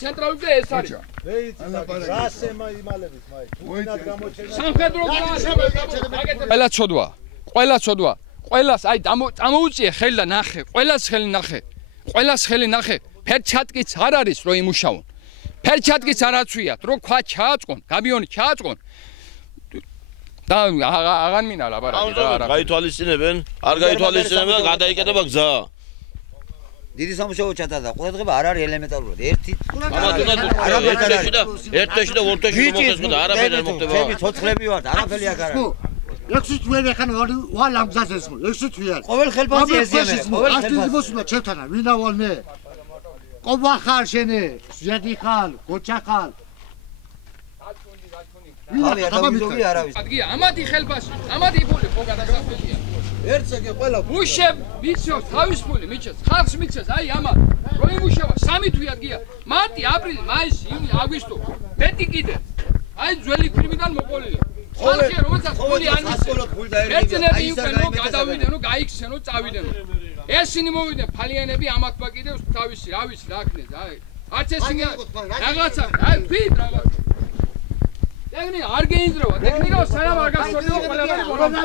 ცენტრალური და ეს არის. რასემა იმალებით მაი. თუნდაც გამოჩენა. სამხედრო ყველა ცოდვა. ყველა ცოდვა. ყველას აი წამოუწიე ხელი და ნახე. ყველას ხელი ნახე. ყველას ხელი ნახე. ფერჩატკიც არ არის რომ იმუშაონ. ფერჩატკიც არ აცვიათ რომ ქვა ჩააწყონ, გაბიონი ჩააწყონ. და აღარ მინა ლაბარაკი და არა. გაითვალისწინებენ? არ გაითვალისწინებენ და გადაიკეთება გზა. დიდი სამუშაო ჩატარდა. ყურადღება არ არის ელემენტარულად. ერთი ერთ-ერთი და ორ-ერთი მოხდება და არაფერი არ მოხდება. ჩემი ცოცხლები ვართ, არაფერი აქ არ არის. ექვსი თვიანი ახლა ვალ ამ გზას ესმო. ექვსი თვიანი. ყოველ ხელფასი ეზიამე. ყოველ ხელფასი. მოსულა ჩემთანა, ვინა ვალმე. ყობა ხარ შენე, ზიადი ხარ, გოჩა ხარ. ადგია ამათი ხელფასი, ამათი ფული ხო გადასახდია. ერთსაკე ყველა უშებ მიცოს თავის ფული მიჩეს, ხალხს მიცეს, აი ამათ. რო იმუშავა 3 თვე ადგია. მარტი, აპრილი, მაისი, ივნისი, აგვისტო. მეტი კიდე. აი ძველი ფირმიდან მოყოლილი. ხალხი რომელსაც ფული არ მიცეს. ერთნები უკენო გადავიდენო, გაიქცენო, წავიდენო. ესინი მოვიდნენ ფალიანები ამათ ბაკიდევს თავისი, რა ვიცი, რა ქნეს, აი. არც ესინი რაღაცა, აი თვით რაღაცა. ტექნიკა არ გეინძროვა, ტექნიკა სანამ არ გასწორდება ყველაფერი ბოლომდე.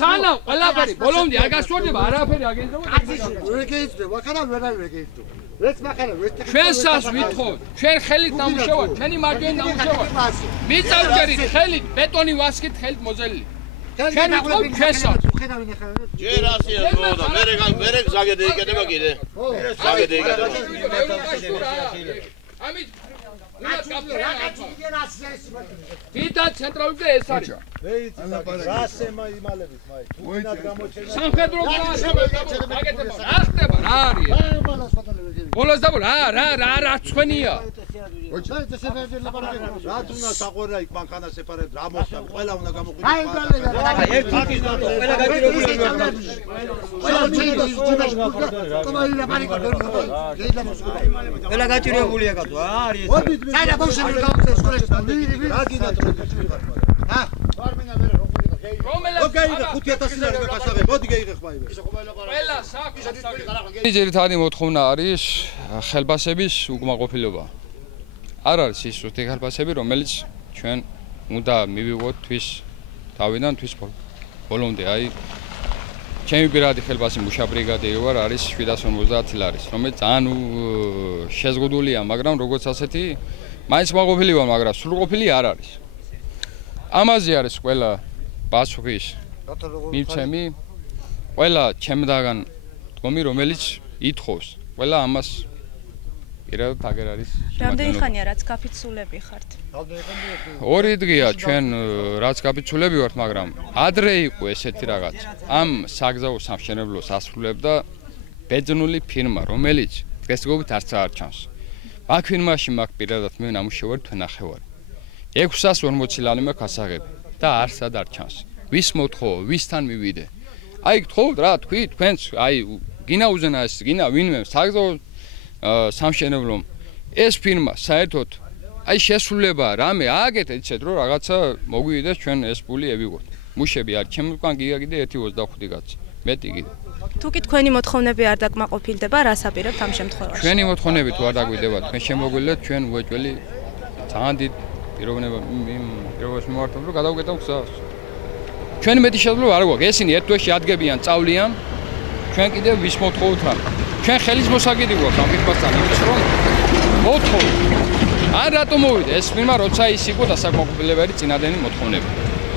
სანამ ყველაფერი ბოლომდე არ გასწორდება, არაფერი არ გეინძროვა. ვერ გეინძროვა, ხარა ვერ გეინძროვა. ვეც მახარა, ვეც ტექნიკა. ჩვენსას ვითხოვთ, ჩვენ ხელით დამუშავოთ, ჩვენი მარჯვენა დამუშავოთ. მიწავჭერით ხელით, ბეტონი ვასკით ხელით მოძელილი. ჩვენ ვიტყობთ ჩვენსას. ჯერ ასია და მერე გზაგედე იკეთება კიდე. გზაგედე იკეთება. ამით დიდა ცენტრალური და ეს არის. რასემა იმალებით მაი. თუნდაც გამოჩენა. სამხედრო გაკეთება. რა ხდება? რა არის? ბოლოს და რა ცხენია? რა თუნდა საყვერა იქ მანქანა სეპარēt რა მოსწავ ყველა უნდა გამოყვიდო. ყველა გაჭირებულია კაცო, არის ეს. საერთოდ ბავშვები გავწევს სკოლაში. რა გინდა ტროდის ვიღათ მაგრამ. ჰა? ვარმენა ვერ რომელა გეიღე 5000 ლარი გასაღე. მოდი გეიღე ხმაი. ყველა საქმე. ძირითადი მოთხოვნა არის ხელბასების უკმაყოფილება. არ არის ის ზუსტი ხელბასები, რომელიც ჩვენ უნდა მივიღოთ თვის თავიდან თვის ბოლომდე. აი ჩემი პირადი ხელბასი მუშა ბრიგადირი ვარ, არის 750 ლარის, რომელიც ძალიან შეზღუდულია, მაგრამ როგორც ასეთი მაინც მაყოფილი ვარ, მაგრამ სრულყოფილი არ არის. ამაზე არის ყველა პასუხის მიცემი, ყველა ჩემდაგან დგომი, რომელიც ითხოვს, ყველა ამას პირადად აგერ არის. რამდენი ხანია რაც გაფიცულები ხართ? 2 დღეა ჩვენ რაც გაფიცულები ვართ, მაგრამ ადრე იყო ესეთი რაღაც. ამ საგზაო სამშენებლოს ასრულებდა ბერძნული ფირმა, რომელიც დღესდღეობით არც არ ჩანს. მაგ ფირმაში მაგ პირადად მე ნამუშევარი თქვენ ნახევარი. 640 ლარი მაქვს ასაღები და არსად არ ჩანს. ვის მოთხოვო, ვისთან მივიდე? აი გთხოვთ რა, თქვი, თქვენც აი გინა უზენაეს, გინა ვინმე საგზაო სამშენებლომ ეს ფირმა საერთოდ აი შესრულება რამე ააკეთეთ იცით რომ რაღაცა მოგვივიდეს ჩვენ ეს პული ევიღოთ. მუშები არ ჩემ უკან კიდე 1.25 კაცი. მეტი კიდე. თუ კი თქვენი მოთხოვნები არ დაკმაყოფილდება, რას აპირებთ ამ შემთხვევაში? ჩვენი მოთხოვნები თუ არ დაგვიდება, თქვენ შემოგვიძლიათ ჩვენ უეჭველი ძალიან დიდ პიროვნებას მიმართოთ რომ გადავუკეთოთ გზას. ჩვენ მეტი შესაძლებლობა არ გვაქვს. ესინი ერთ თვეში ადგებიან, წავლიან. ჩვენ კიდევ ვის მოთხოვთ რა? ჩვენ ხელის მოსაგიდი გვაქვს ამ ფირმასთან იმის რომ მოთხოვთ. არ რატომ მოვიდა ეს ფირმა როცა ის იყო დასაკმაყოფილებელი წინადენი მოთხოვნები.